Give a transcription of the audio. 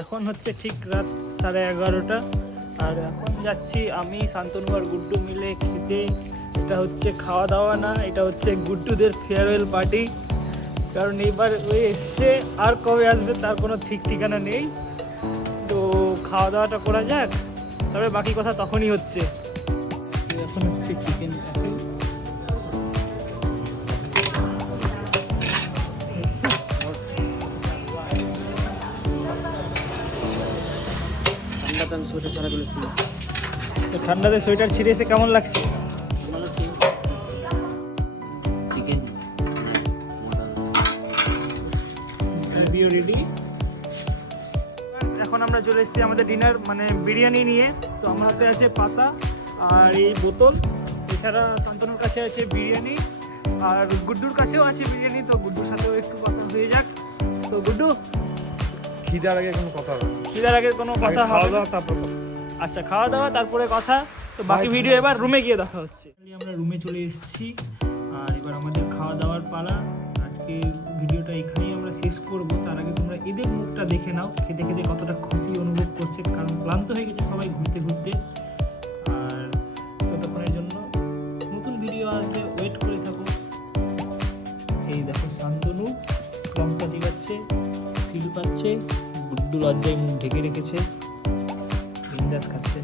এখন হচ্ছে ঠিক রাত 11:30 আর এখন যাচ্ছি আমি শান্তনু আর গুড্ডু মিলে খেতে। এটা হচ্ছে খাওয়া দাওয়া না, এটা হচ্ছে গুড্ডুদের ফেয়ারওয়েল পার্টি। কারণ এইবার ওই এসছে, আর কবে আসবে তার কোনো ঠিক ঠিকানা নেই। তো খাওয়া দাওয়াটা করা যাক, তবে বাকি কথা তখনই হচ্ছে। এখন হচ্ছে চিকেন ক্যাফে। সোয়েটার ছাড়া বলেছি, তো ঠান্ডাতে সোয়েটার ছিঁড়ে এসে কেমন লাগছে? Chicken ready. এখন আমরা চলে এসেছি আমাদের ডিনার মানে বিরিয়ানি নিয়ে। তো আমার হাতে আছে পাতা আর এই বোতল, এছাড়া শান্তনুর কাছে আছে বিরিয়ানি আর গুড্ডুর কাছেও আছে বিরিয়ানি। তো গুড্ডুর সাথেও একটু কথা হয়ে যাক। তো গুড্ডু, খিদার আগে কোনো কথা হবে না। খিদার আগে কোনো কথা খাওয়া হবে না? দাওয়া তারপর কথা। আচ্ছা, খাওয়া দাওয়া তারপরে কথা। তো বাকি ভিডিও এবার রুমে গিয়ে দেখা হচ্ছে। আমরা রুমে চলে এসেছি আর এবার আমাদের খাওয়া দাওয়ার পালা। আজকে ভিডিওটা এখানেই আমরা শেষ করব। তার আগে তোমরা এদের মুখটা দেখে নাও, খেতে খেতে কতটা খুশি অনুভব করছে, কারণ ক্লান্ত হয়ে গেছে সবাই ঘুরতে ঘুরতে। আর ততক্ষণের জন্য নতুন ভিডিও আসবে, ওয়েট করে থাকো। এই দেখো শান্তনু লঙ্কা চিবাচ্ছে, ফিল পাচ্ছে, গুড্ডু লজ্জায় মুখ ঢেকে রেখেছে, বিন্দাস খাচ্ছে।